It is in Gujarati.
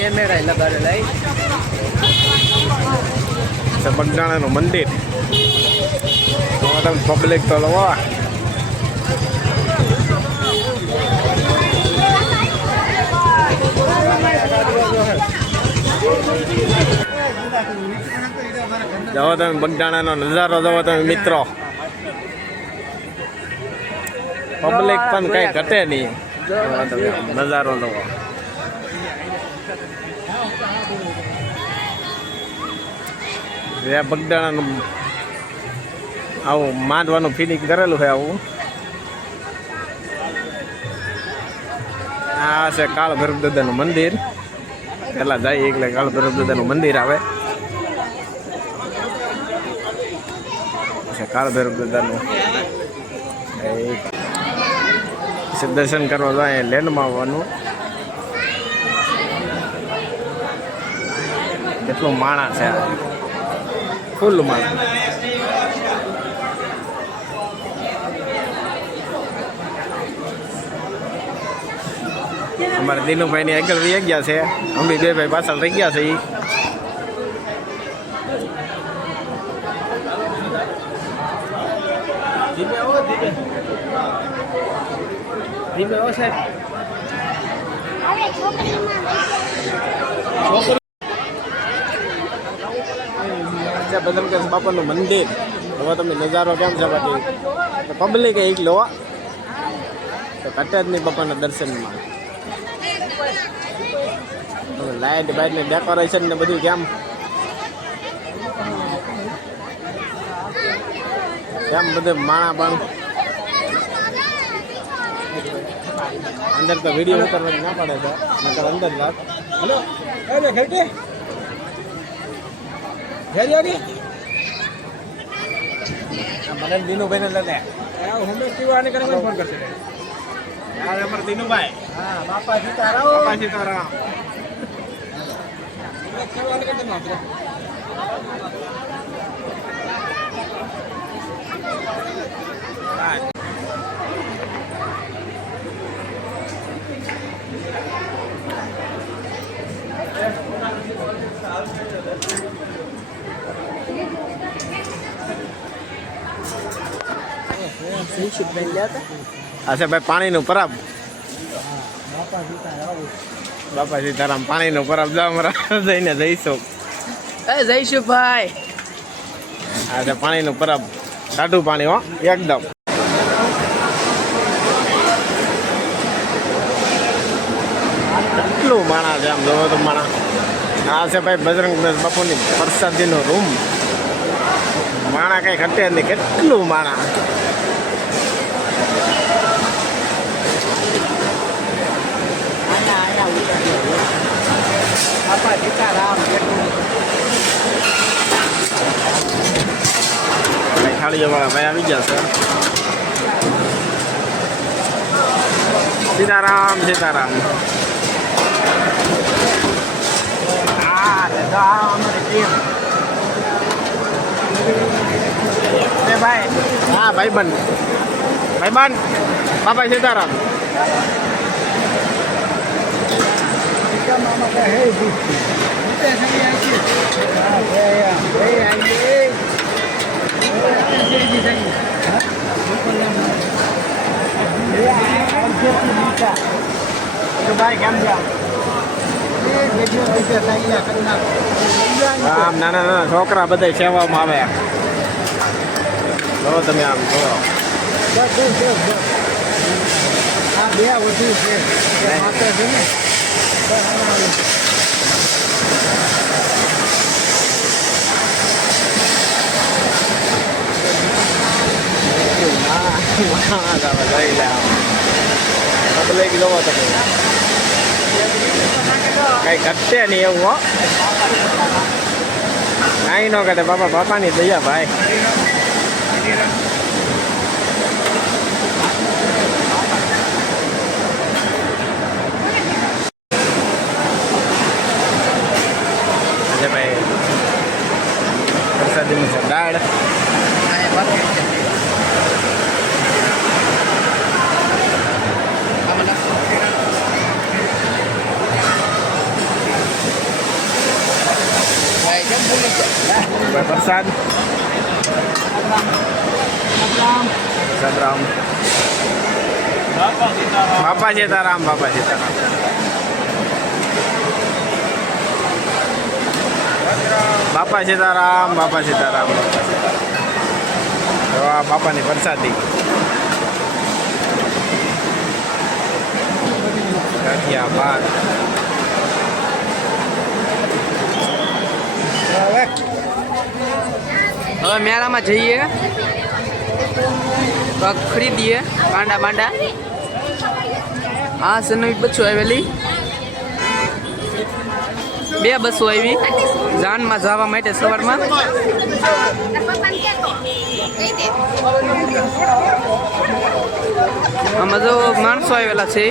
કેમેરા લગાડેલા બગદાણાનું મંદિર. પબ્લિક તો લો જવો તમે બગદાણાનો નજારો જવો તમે મિત્રો. પબ્લિક પણ કઈ ઘટે નહીં. નજારો જવો જે બગદાણાનું આવું માંડવાનું ફિનિંગ કરેલું છે આવું. આ છે કાળ ભૈરવ દાદાનું મંદિર. પેલા જાય એટલે કાળ ભૈરવ દાદાનું મંદિર આવે. છે કાળ ભૈરવ દાદાનું દર્શન કરવા જાય લેન્ડમાં આવવાનું. કેટલું માણા છે આ. ફૂલ માણા અમારે દિનુભાઈ ની આગળ રહી ગયા છે. અમે બે ભાઈ પાછળ રહી ગયા છે ધીમે ધીમે આવો સાહેબ. છે બદલકેશ બાપાનું મંદિર. હવે તમે નજારો કેમ છે બાકી? પબ્લિક એક લો તો કટે જ નહીં બાપાના દર્શનમાં. લાઇટ બાઇટ ને ડેકોરેશન ને બધું કેમ? કેમ બધું માણા પણ? અંદર તો વીડિયો ઉતરવાની ના પડે છે. નકર અંદર રાત હેલો ઘરે આવી મને દિનુભાઈ ને લે. હમે પીવાને કરે ફોન કરશે? યાર અમારે દિનુભાઈ. હા બાપા સીતારામ. બાપા સીતારામ. પીવાને કરતા ના આપણે આ છે ભાઈ પાણીનું પરબ બાપા સીતારામ પાણીનું પરબ જો અમારા જઈને જઈશું. એ જઈશું ભાઈ. આજે પાણીનું પરબ ટાઢું પાણી હો એકદમ. કેટલું માણા છે આમ જોવો તો માણા. આ છે ભાઈ બજરંગ દસ બાપુની પ્રસાદીનો રૂમ. માણા કઈ ઘટે નહીં. કેટલું માણા. બાપા સીતારામ ભાઈ થાળીઓ વાળા ભાઈ આવી ગયા છે સીતારામ સીતારામ હા અમારી ટીમ એ ભાઈ હા ભાઈબંધ ભાઈબંધ બાપા સીતારામ. ભાઈ આમ નાના નાના છોકરા બધા સેવામાં આવે. જો તમે આમ જો. બે વધુ છે. પબ્લિક ગયો તમે કઈ ઘટશે નહીં એવું હો કાંઈ ન કરે બાપા બાપાની દયા ભાઈ આજે ભાઈ પ્રસાદીની છે દાળ પ્રસાદ સદરામ બાપા સીતારામ બાપા સીતારામ બાપા સીતારામ બાપા સીતારામ બાપા સીતારામ તો આ બાપાની પ્રસાદી ગાંઠિયા ભાત હવે હવે મેળામાં જઈએ. ખરીદીએ. કાંડા બાંડા આ સનવી બસો આવેલી. બે બસો આવી. જાનમાં જવા માટે સવારમાં. આમાં જો માણસો આવેલા છે.